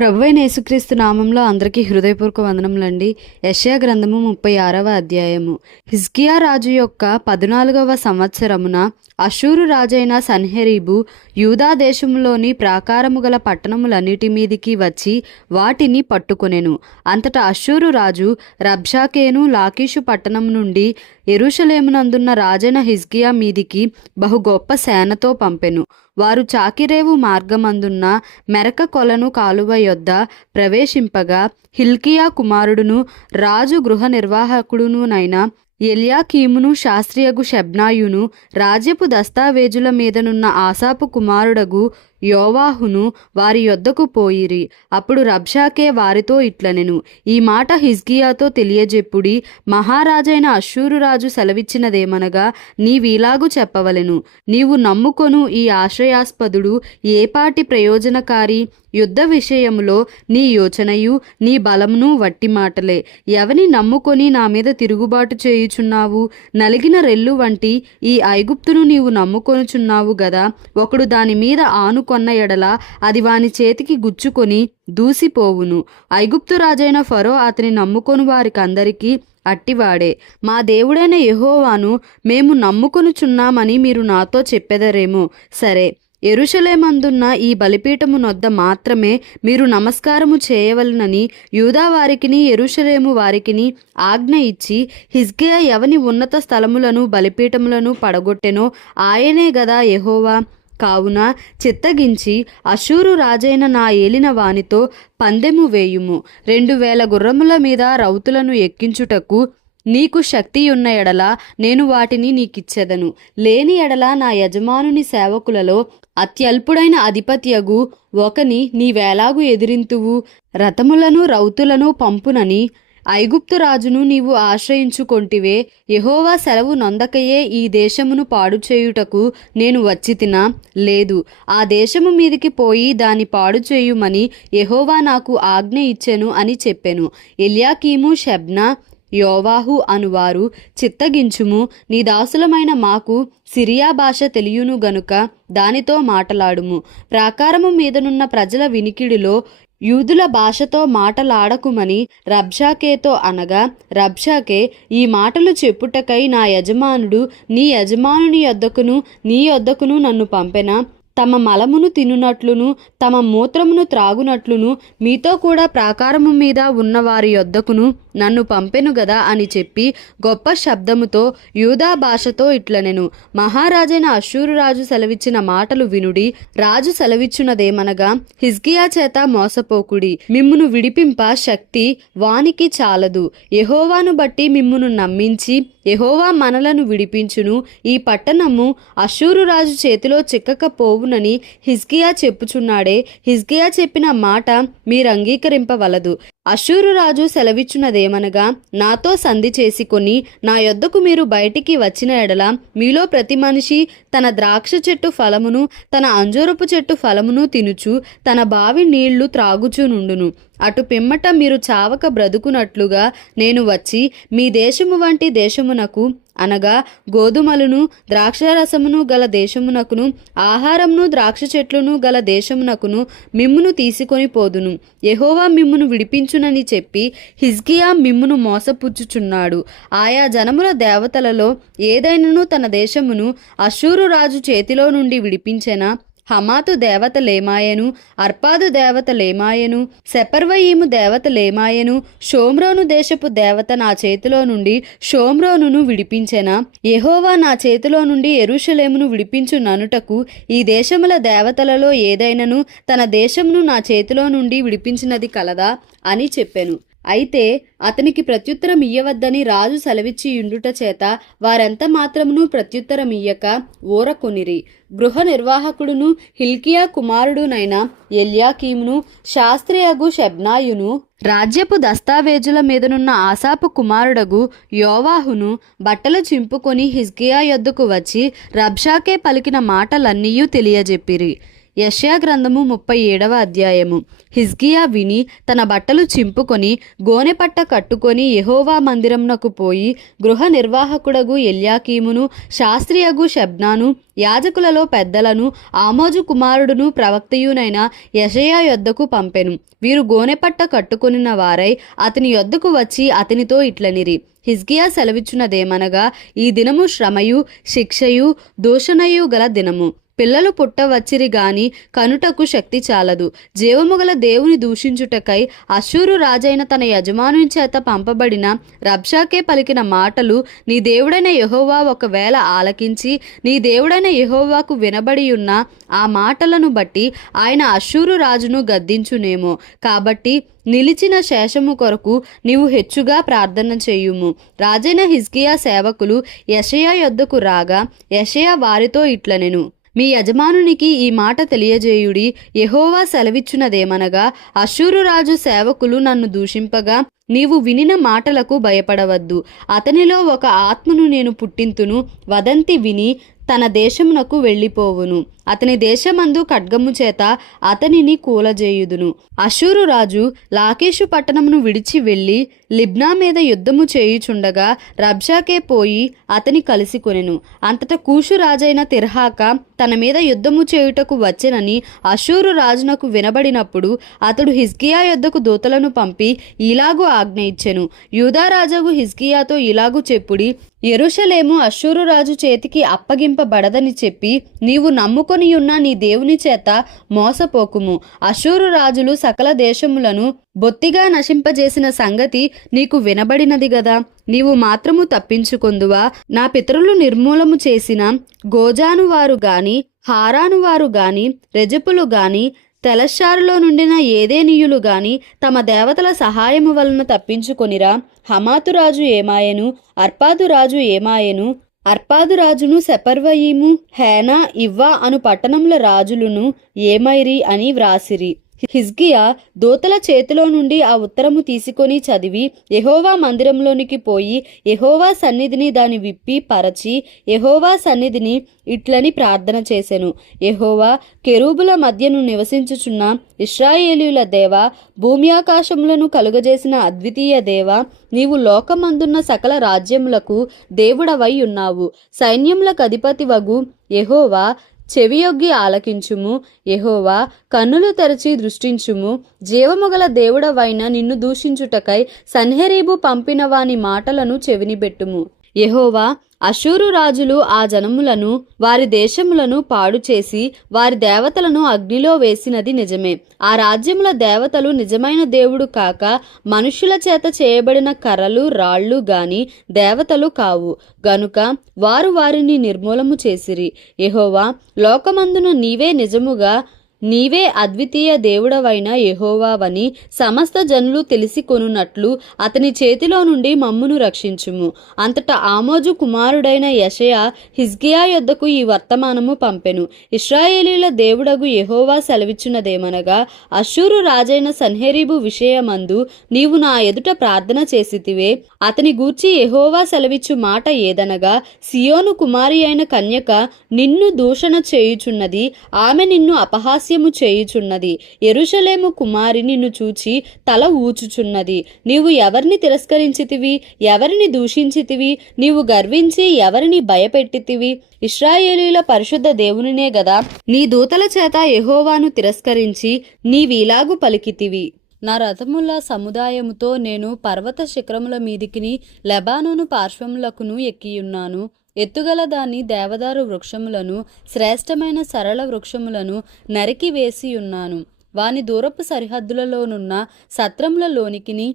ప్రభువైన యేసుక్రీస్తు నామంలో అందరికీ హృదయపూర్వక వందనములండి. యెషయా గ్రంథము 36వ అధ్యాయము. హిజ్కియా రాజు యొక్క 14వ సంవత్సరమున అషూరు రాజైన సన్హెరీబు యూదా దేశములోని ప్రాకారము గల పట్టణములన్నిటి మీదికి వచ్చి వాటిని పట్టుకొనెను. అంతటా అషూరు రాజు రబ్షాకేను లాకీషు పట్టణం నుండి యెరూషలేమునందున్న రాజైన హిజ్కియా మీదికి బహు గొప్ప సేనతో పంపెను. వారు చాకిరేవు మార్గమందున్న మెరక కొలను కాలువ యొద్ద ప్రవేశింపగా హిల్కియా కుమారుడును రాజు గృహ నిర్వాహకుడునైన ఎల్యాకీమును శాస్త్రియగు షెబ్నాయును రాజ్యపు దస్తావేజుల మీదనున్న ఆసాపు కుమారుడగు యోవాహును వారి యొద్దకు పోయిరి. అప్పుడు రబ్షాకే వారితో ఇట్లనెను, ఈ మాట హిజ్కియాతో తెలియజెప్పుడి. మహారాజైన అష్షూరు రాజు సెలవిచ్చినదేమనగా, నీవీలాగు చెప్పవలెను, నీవు నమ్ముకొను ఈ ఆశ్రయాస్పదుడు ఏపాటి ప్రయోజనకారి? యుద్ధ విషయములో నీ యోచనయు నీ బలమును వట్టి మాటలే. ఎవని నమ్ముకొని నా మీద తిరుగుబాటు చేయుచున్నావు? నలిగిన రెల్లు వంటి ఈ ఐగుప్తును నీవు నమ్ముకొనుచున్నావు గదా. ఒకడు దాని మీద ఆనుకొన్న ఎడల అది వాని చేతికి గుచ్చుకొని దూసిపోవును. ఐగుప్తు రాజైన ఫరో అతని నమ్ముకొని వారికందరికీ అట్టివాడే. మా దేవుడైన యెహోవాను మేము నమ్ముకొనుచున్నామని మీరు నాతో చెప్పెదరేమో. సరే, యెరూషలేమందున్న ఈ బలిపీఠము నొద్ద మాత్రమే మీరు నమస్కారము చేయవలనని యూదా వారికిని యెరూషలేము వారికిని ఆజ్ఞ ఇచ్చి, హిజ్కియా ఎవని ఉన్నత స్థలములను బలిపీఠములను పడగొట్టెనో ఆయనే గదా యెహోవా. కావున చిత్తగించి అషూరు రాజైన నా ఏలిన వానితో పందెము వేయుము. 2000 గుర్రముల మీద రౌతులను ఎక్కించుటకు నీకు శక్తియున్న ఎడల నేను వాటిని నీకిచ్చెదను. లేని ఎడల నా యజమానుని సేవకులలో అత్యల్పుడైన అధిపత్యగు ఒకని నీవేలాగు ఎదిరింతువు? రథములను రౌతులను పంపునని ఐగుప్తు రాజును నీవు ఆశ్రయించుకొంటివే. యెహోవా సెలవు నొందకయే ఈ దేశమును పాడు చేయుటకు నేను వచ్చితినా? లేదు, ఆ దేశము మీదికి పోయి దాన్ని పాడు చేయుమని యెహోవా నాకు ఆజ్ఞ ఇచ్చెను అని చెప్పెను. ఎల్యాకీము, షెబ్నా, యోవాహు అనువారు, చిత్తగించుము, నీ దాసులమైన మాకు సిరియా భాష తెలియను గనుక దానితో మాటలాడుము. ప్రాకారము మీదనున్న ప్రజల వినికిడిలో యూదుల భాషతో మాటలాడకుమని రబ్షాకేతో అనగా, రబ్షాకే, ఈ మాటలు చెప్పుటకై నా యజమానుడు నీ యజమానుని యొద్దకును నీ యొద్దకును నన్ను పంపెనా? తమ మలమును తినునట్లును తమ మూత్రమును త్రాగునట్లును మీతో కూడా ప్రాకారము మీద ఉన్న వారి యొద్దకును నన్ను పంపెను గదా అని చెప్పి గొప్ప శబ్దముతో యూదా భాషతో ఇట్లనెను, మహారాజైన అష్షూరు రాజు సెలవిచ్చిన మాటలు వినుడి. రాజు సెలవిచ్చునదేమనగా, హిజ్కియా చేత మోసపోకుడి. మిమ్మును విడిపింప శక్తి వానికి చాలదు. యెహోవాను బట్టి మిమ్మును నమ్మించి యెహోవా మనలను విడిపించును. ఈ పట్టణము అష్షూరు రాజు చేతిలో చిక్కకపోవునని హిజ్కియా చెప్పుచున్నాడే. హిజ్కియా చెప్పిన మాట మీరు అంగీకరింపవలదు. అష్షూరు రాజు సెలవిచ్చునదేమనగా, నాతో సంధి చేసుకొని నా యొద్దకు మీరు బయటికి వచ్చిన ఎడల మీలో ప్రతి మనిషి తన ద్రాక్ష చెట్టు ఫలమును తన అంజూరపు చెట్టు ఫలమును తినుచు తన బావి నీళ్లు త్రాగుచు నుండును. అటు పిమ్మట మీరు చావక బ్రతుకునట్లుగా నేను వచ్చి మీ దేశము వంటి దేశమునకు అనగా గోధుమలను ద్రాక్షరసమును గల దేశమునకును ఆహారమును ద్రాక్ష చెట్లును గల దేశమునకును మిమ్మును తీసుకొని పోదును. యెహోవా మిమ్మును విడిపించునని చెప్పి హిజ్కియా మిమ్మును మోసపుచ్చుచున్నాడు. ఆయా జనముల దేవతలలో ఏదైనను తన దేశమును అష్షూరు రాజు చేతిలో నుండి విడిపించెనా? హమాతు దేవత లేమాయెను, అర్పాదు దేవత లేమాయెను, సెపర్వయీము దేవత లేమాయెను. షోమ్రోను దేశపు దేవత నా చేతిలో నుండి షోమ్రోనును విడిపించెనా? యెహోవా నా చేతిలో నుండి యెరూషలేమును విడిపించుననుటకు ఈ దేశముల దేవతలలో ఏదైనను తన దేశమును నా చేతిలో నుండి విడిపించినది కలదా అని చెప్పెను. అయితే అతనికి ప్రత్యుత్తరం ఇయ్యవద్దని రాజు సెలవిచ్చియుండుట చేత వారెంత మాత్రమును ప్రత్యుత్తరం ఇయ్యక ఊరకొనిరి. గృహ నిర్వాహకుడును హిల్కియా కుమారుడునైన ఎల్యాకీమును శాస్త్రియగు షెబ్నాయును రాజ్యపు దస్తావేజుల మీదనున్న ఆసాపు కుమారుడగు యోవాహును బట్టలు చింపుకొని హిజ్కియా యొద్దకు వచ్చి రబ్షాకే పలికిన మాటలన్నీయూ తెలియజెప్పిరి. యెషయా గ్రంథము 37వ అధ్యాయము. హిజ్కియా విని తన బట్టలు చింపుకొని గోనెపట్ట కట్టుకొని యెహోవా మందిరమునకు పోయి గృహ నిర్వాహకుడగు ఎల్యాకీమును శాస్త్రియగు షెబ్నాను యాజకులలో పెద్దలను ఆమోజు కుమారుడును ప్రవక్తయునైన యెషయా యొద్దకు పంపెను. వీరు గోనెపట్ట కట్టుకొనిన వారై అతని యొద్దకు వచ్చి అతనితో ఇట్లనిరి, హిజ్కియా సెలవిచ్చున్నదేమనగా, ఈ దినము శ్రమయు శిక్షయు దూషణయు గల దినము. పిల్లలు పుట్టవచ్చిరి గాని కనుటకు శక్తి చాలదు. జీవముగల దేవుని దూషించుటకై అష్షూరు రాజైన తన యజమానుని చేత పంపబడిన రబ్షాకే పలికిన మాటలు నీ దేవుడైన యెహోవా ఒకవేళ ఆలకించి నీ దేవుడైన యెహోవాకు వినబడియున్న ఆ మాటలను బట్టి ఆయన అష్షూరు రాజును గద్దించునేమో. కాబట్టి నిలిచిన శేషము కొరకు నీవు హెచ్చుగా ప్రార్థన చేయుము. రాజైన హిజ్కియా సేవకులు యెషయా యొద్దకు రాగా యెషయా వారితో ఇట్లనెను, మీ యజమానునికి ఈ మాట తెలియజేయుడి, యెహోవా సెలవిచ్చున్నదేమనగా, అష్షూరు రాజు సేవకులు నన్ను దూషింపగా నీవు వినిన మాటలకు భయపడవద్దు. అతనిలో ఒక ఆత్మను నేను పుట్టింతును, వదంతి విని తన దేశమునకు వెళ్ళిపోవును. అతని దేశమందు ఖడ్గము చేత అతనిని కూలజేయుదును. అష్షూరు రాజు లాకీషు పట్టణమును విడిచి వెళ్ళి లిబ్నా మీద యుద్ధము చేయుచుండగా రబ్షాకే పోయి అతని కలిసి కొనెను. అంతటా కూషు రాజైన తిర్హాక తన మీద యుద్ధము చేయుటకు వచ్చెనని అష్షూరు రాజునకు వినబడినప్పుడు అతడు హిజ్కియా యొద్దకు దూతలను పంపి ఇలాగు ఆజ్ఞ ఇచ్చెను, యూదా రాజగు హిజ్కియాతో ఇలాగు చెప్పుడి, యెరూషలేము అష్షూరు రాజు చేతికి అప్పగింపబడదని చెప్పి నీవు నమ్ముకొనియున్న నీ దేవుని చేత మోసపోకుము. అష్షూరు రాజులు సకల దేశములను బొత్తిగా నశింపజేసిన సంగతి నీకు వినబడినది గదా. నీవు మాత్రము తప్పించుకొందువా? నా పితరులు నిర్మూలము చేసిన గోజాను వారు గాని హారాను వారు గాని రెజపులు గాని తెలశ్శారులో నుండిన ఏదేనీయులు గాని తమ దేవతల సహాయము వలన తప్పించుకొనిరా. హమాతు రాజు ఏమాయెను, అర్పాదు రాజు ఏమాయెను. అర్పాదు రాజును సెపర్వయీము హేనా ఇవ్వా అను పట్టణముల రాజులను ఏమైరి అని వ్రాసిరి. హిజ్కియా దూతల చేతిలో నుండి ఆ ఉత్తరము తీసుకొని చదివి యెహోవా మందిరంలోనికి పోయి యెహోవా సన్నిధిని దాని విప్పి పరచి యెహోవా సన్నిధిని ఇట్లని ప్రార్థన చేసెను, యెహోవా కెరూబుల మధ్యను నివసించుచున్న ఇశ్రాయేలీయుల దేవా, భూమి ఆకాశములను కలుగజేసిన అద్వితీయ దేవా, నీవు లోకమందున్న సకల రాజ్యములకు దేవుడవై ఉన్నావు. సైన్యములకు అధిపతివగు యెహోవా చెవియొగ్గి ఆలకించుము. యెహోవా కన్నులు తెరచి దృష్టించుము. జీవముగల దేవుడవైన నిన్ను దూషించుటకై సన్హెరీబు పంపిన వాని మాటలను చెవినిబెట్టుము. యెహోవా అష్షూరు రాజులు ఆ జనములను వారి దేశములను పాడు చేసి వారి దేవతలను అగ్నిలో వేసినది నిజమే. ఆ రాజ్యముల దేవతలు నిజమైన దేవుడు కాక మనుష్యుల చేత చేయబడిన కర్రలు రాళ్ళు గాని దేవతలు కావు గనుక వారు వారిని నిర్మూలము చేసిరి. యెహోవా లోకమందున నీవే అద్వితీయ దేవుడవైన యెహోవావని సమస్త జనులు తెలిసి కొనున్నట్లు అతని చేతిలో నుండి మమ్మును రక్షించుము. అంతటా ఆమోజు కుమారుడైన యెషయా హిజ్కియా యొద్దకు ఈ వర్తమానము పంపెను, ఇశ్రాయేలీల దేవుడగు యెహోవా సెలవిచ్చున్నదేమనగా, అష్షూరు రాజైన సన్హెరీబు విషయమందు నీవు నా ఎదుట ప్రార్థన చేసితివే. అతని గూర్చి యెహోవా సెలవిచ్చు మాట ఏదనగా, సియోను కుమారి అయిన కన్యక నిన్ను దూషణ చేయుచున్నది, ఆమె నిన్ను అపహాస్యము చేయుచున్నది. యెరూషలేము కుమారి నిన్ను చూచి తల ఊచుచున్నది. నీవు ఎవరిని తిరస్కరించితివి, ఎవరిని దూషించితివి? నీవు గర్వించి ఎవరిని భయపెట్టితివి? ఇశ్రాయేలీల పరిశుద్ధ దేవునినే గదా. నీ దూతల చేత యెహోవాను తిరస్కరించి నీవిలాగు పలికితివి, నా రథముల సముదాయముతో నేను పర్వత శిఖరముల మీదికిని లెబానోను పార్శ్వములకును ఎక్కియున్నాను. ఎత్తుగల దాని దేవదారు వృక్షములను శ్రేష్టమైన సరళ వృక్షములను నరికి వేసియున్నాను. వాని దూరపు సరిహద్దులలోనున్న సత్రములలోనికిని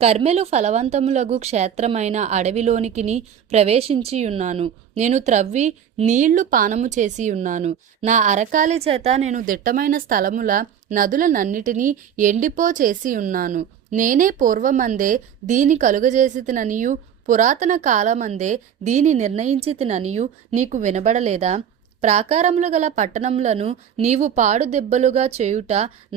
కర్మెలు ఫలవంతములగు క్షేత్రమైన అడవిలోనికిని ప్రవేశించియున్నాను. నేను త్రవ్వి నీళ్లు పానము చేసియున్నాను. నా అరకాలి చేత నేను దిట్టమైన స్థలముల నదులనన్నిటినీ ఎండిపో చేసియున్నాను. నేనే పూర్వమందే దీని కలుగజేసితిననియు పురాతన కాలమందే దీని నిర్ణయించితిననియు నీకు వినబడలేదా? ప్రాకారములు గల పట్టణములను నీవు పాడు దెబ్బలుగా చేయుట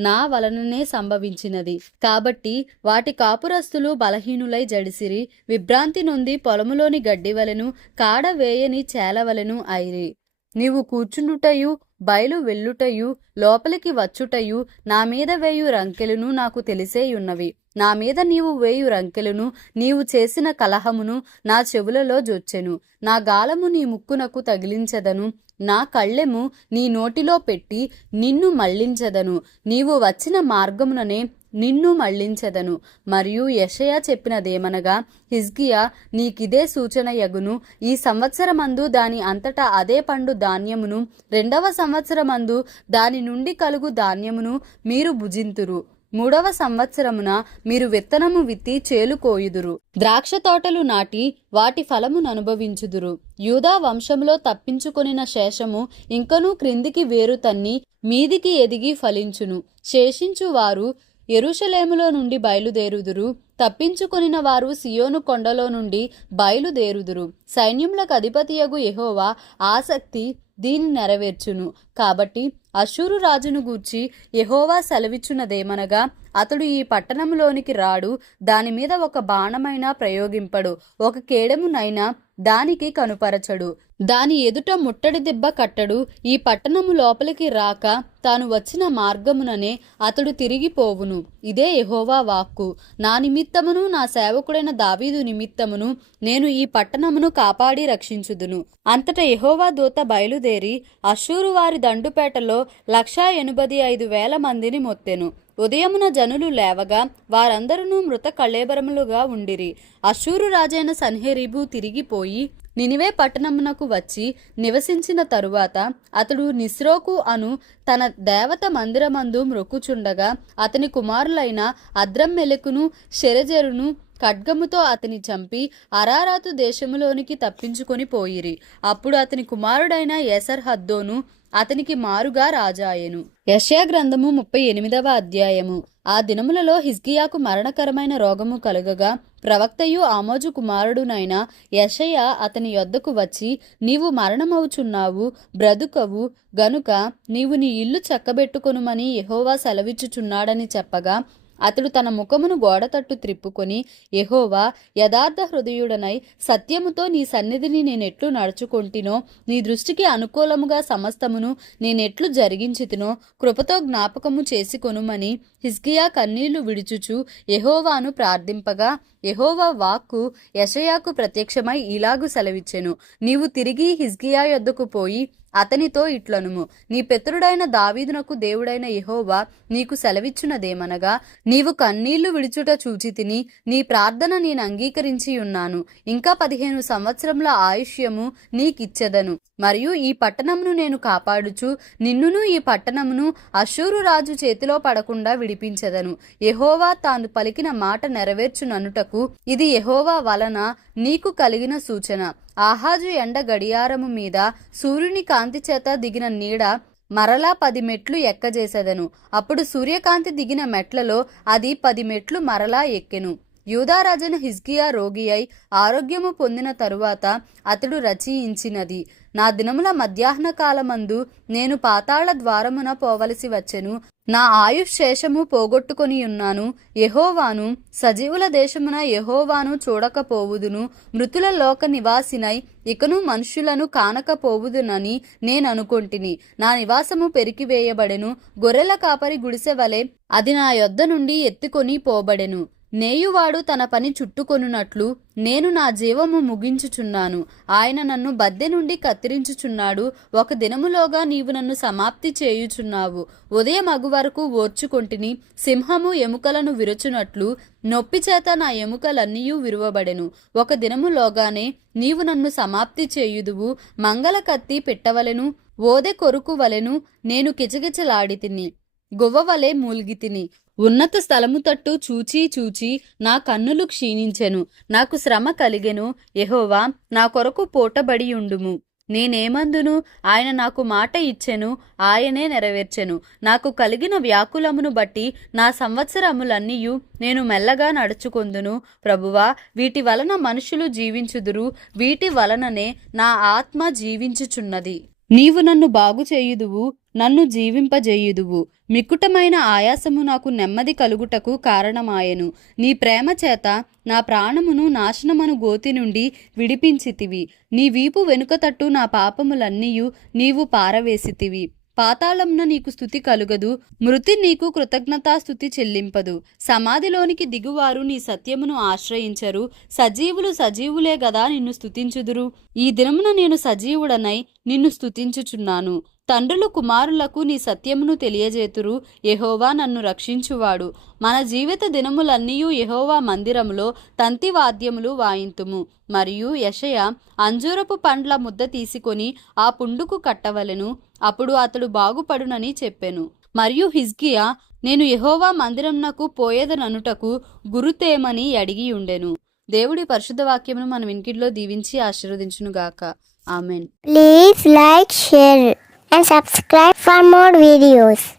నా వలననే సంభవించినది. కాబట్టి వాటి కాపురస్తులు బలహీనులై జడిసిరి, విభ్రాంతి నొంది పొలములోని గడ్డివలెను కాడ వేయని చేలవలెను అయిరి. నీవు కూర్చుండుటయు బయలు వెళ్ళుటయు లోపలికి వచ్చుటయు నా మీద వేయు రంకెలను నాకు తెలిసేయున్నవి. నా మీద నీవు వేయు రంకెలను నీవు చేసిన కలహమును నా చెవులలో జొచ్చెను. నా గాలము నీ ముక్కునకు తగిలించెదను, నా కళ్ళెము నీ నోటిలో పెట్టి నిన్ను మళ్లించెదను. నీవు వచ్చిన మార్గముననే నిన్ను మళ్లించెదను. మరియు యెషయా చెప్పినదేమనగా, హిజ్కియా నీకిదే సూచన యగును. ఈ సంవత్సరమందు దాని అంతటా అదే పండు ధాన్యమును, 2వ సంవత్సరమందు దాని నుండి కలుగు ధాన్యమును మీరు భుజింతురు. 3వ సంవత్సరమున మీరు విత్తనము విత్తి చేలు కోయుదురు, ద్రాక్ష తోటలు నాటి వాటి ఫలమును అనుభవించుదురు. యూదా వంశములో తప్పించుకొనిన శేషము ఇంకనూ క్రిందికి వేరు తన్ని మీదికి ఎదిగి ఫలించును. శేషించు వారు యెరూషలేములో నుండి బయలుదేరుదురు, తప్పించుకొనిన వారు సియోను కొండలో నుండి బయలుదేరుదురు. సైన్యములకు అధిపతియగు యెహోవా ఆసక్తి దీన్ని నెరవేర్చును. కాబట్టి అష్షూరు రాజును గూర్చి యెహోవా సెలవిచ్చున్నదేమనగా, అతడు ఈ పట్టణములోనికి రాడు, దాని మీద ఒక బాణమైనా ప్రయోగింపడు, ఒక కేడెమునైనా దానికి కనుపరచడు, దాని ఎదుట ముట్టడి దెబ్బ కట్టడు. ఈ పట్టణము లోపలికి రాక తాను వచ్చిన మార్గముననే అతడు తిరిగిపోవును. ఇదే యెహోవా వాక్కు. నా నిమిత్తమును నా సేవకుడైన దావీదు నిమిత్తమును నేను ఈ పట్టణమును కాపాడి రక్షించుదును. అంతటా యెహోవా దూత బయలుదేరి అష్షూరు వారి దండుపేటలో 185,000 మందిని మొత్తెను. ఉదయమున జనులు లేవగా వారందరూ మృత కళేబరములుగా ఉండిరి. అష్షూరు రాజైన సన్హెరీబు తిరిగిపోయి నినివే పట్టణమునకు వచ్చి నివసించిన తరువాత అతడు నిస్రోకు అను తన దేవత మందిరమందు మ్రొక్కుచుండగా అతని కుమారులైన అద్రమ్మెలెకును షెరెజెరును ఖడ్గముతో అతని చంపి అరారాతు దేశములోనికి తప్పించుకొని పోయిరి. అప్పుడు అతని కుమారుడైన ఏసర్హద్దోను అతనికి మారుగా రాజాయెను. యెషయా గ్రంథము 38వ అధ్యాయము. ఆ దినములలో హిజ్కియాకు మరణకరమైన రోగము కలుగగా ప్రవక్తయు ఆమోజు కుమారుడునైన యెషయా అతని యొద్దకు వచ్చి, నీవు మరణమవుచున్నావు, బ్రతుకవు గనుక నీవు నీ ఇల్లు చక్కబెట్టుకొనుమని యెహోవా సెలవిచ్చుచున్నాడని చెప్పగా, అతడు తన ముఖమును గోడ తట్టు త్రిప్పుకొని, యెహోవా యథార్థ హృదయుడనై సత్యముతో నీ సన్నిధిని నేనెట్లు నడుచుకొంటినో, నీ దృష్టికి అనుకూలముగా సమస్తమును నేనెట్లు జరిగించితినో కృపతో జ్ఞాపకము చేసుకొనుమని హిజ్కియా కన్నీళ్లు విడుచుచు యెహోవాను ప్రార్థింపగా, యెహోవా వాక్కు యెషయాకు ప్రత్యక్షమై ఇలాగు సెలవిచ్చెను, నీవు తిరిగి హిజ్కియా యొద్దకు పోయి అతనితో ఇట్లనుము, నీ పితరుడైన దావీదునకు దేవుడైన యెహోవా నీకు సెలవిచ్చునదేమనగా, నీవు కన్నీళ్లు విడుచుట చూచితిని, నీ ప్రార్థన నేను అంగీకరించి ఉన్నాను. ఇంకా 15 సంవత్సరముల ఆయుష్యము నీకిచ్చెదను. మరియు ఈ పట్టణమును నేను కాపాడుచు నిన్నును ఈ పట్టణమును అష్షూరు రాజు చేతిలో పడకుండా విడిపించెదను. యెహోవా తాను పలికిన మాట నెరవేర్చుననుటకు ఇది యెహోవా వలన నీకు కలిగిన సూచన. ఆహాజు ఎండ గడియారము మీద సూర్యుని కాంతి చేత దిగిన నీడ మరలా 10 మెట్లు ఎక్కజేసెదను. అప్పుడు సూర్యకాంతి దిగిన మెట్లలో అది 10 మెట్లు మరలా ఎక్కెను. యూదారాజైన హిజ్కియా రోగి అయి ఆరోగ్యము పొందిన తరువాత అతడు రచయించినది, నా దినముల మధ్యాహ్న కాలమందు నేను పాతాళ ద్వారమున పోవలసి వచ్చెను. నా ఆయుష్ శేషము పోగొట్టుకొని ఉన్నాను. యెహోవాను సజీవుల దేశమున యెహోవాను చూడకపోవుదును. మృతుల లోక నివాసినై ఇకను మనుష్యులను కానకపోవుదునని నేననుకొంటిని. నా నివాసము పెరికివేయబడెను. గొర్రెల కాపరి గుడిసె వలె అది నా యొద్ద నుండి ఎత్తుకొని పోబడెను. నేయువాడు తన పని చుట్టుకొనున్నట్లు నేను నా జీవము ముగించుచున్నాను. ఆయన నన్ను బద్దె నుండి కత్తిరించుచున్నాడు. ఒక దినములోగా నీవు నన్ను సమాప్తి చేయుచున్నావు. ఉదయం అగు వరకు ఓర్చుకొంటిని. సింహము ఎముకలను విరుచునట్లు నొప్పి చేత నా ఎముకలన్నీయూ విరువబడెను. ఒక దినములోగానే నీవు నన్ను సమాప్తి చేయుదువు. మంగళ కత్తి పెట్టవలెను, ఓదె కొరుకు వలెను నేను కిచకిచలాడితిని, గువ్వవలే మూల్గితిని. ఉన్నత స్థలము తట్టు చూచి చూచి నా కన్నులు క్షీణించెను. నాకు శ్రమ కలిగెను. యెహోవా నా కొరకు పోటబడియుండుము. నేనేమందును? ఆయన నాకు మాట ఇచ్చెను, ఆయనే నెరవేర్చెను. నాకు కలిగిన వ్యాకులమును బట్టి నా సంవత్సరములన్నీయు నేను మెల్లగా నడుచుకొందును. ప్రభువా, వీటి వలన మనుషులు జీవించుదురు, వీటి వలననే నా ఆత్మ జీవించుచున్నది. నీవు నన్ను బాగు చేయుదువు, నన్ను జీవింపజేయుదువు. మిక్కుటమైన ఆయాసము నాకు నెమ్మది కలుగుటకు కారణమాయెను. నీ ప్రేమ చేత నా ప్రాణమును నాశనమను గోతి నుండి విడిపించితివి. నీ వీపు వెనుక తట్టు నా పాపములన్నీయు నీవు పారవేసితివి. పాతాళమున నీకు స్తుతి కలుగదు, మృతి నీకు కృతజ్ఞతాస్తుతి చెల్లింపదు. సమాధిలోనికి దిగువారు నీ సత్యమును ఆశ్రయించరు, సజీవులు సజీవులే గదా నిన్ను స్తుతించుదురు. ఈ దినమున నేను సజీవుడనై నిన్ను స్తుతించుచున్నాను. తండ్రులు కుమారులకు నీ సత్యమును తెలియజేతురు. యెహోవా నన్ను రక్షించువాడు. మన జీవిత దినములన్నీయు యెహోవా మందిరములో తంతి వాద్యములు వాయింతుము. మరియు యెషయా అంజూరపు పండ్ల ముద్ద తీసుకొని ఆ పుండుకు కట్టవలెను, అప్పుడు అతడు బాగుపడునని చెప్పెను. మరియు హిజ్కియా, నేను యెహోవా మందిరమునకు పోయేదననుటకు గురుతేమని అడిగి ఉండెను. దేవుడి పరిశుద్ధ వాక్యమును మన వినికిడిలో దీవించి ఆశీర్వదించునుగాక. Amen. Please like, share and subscribe for more videos.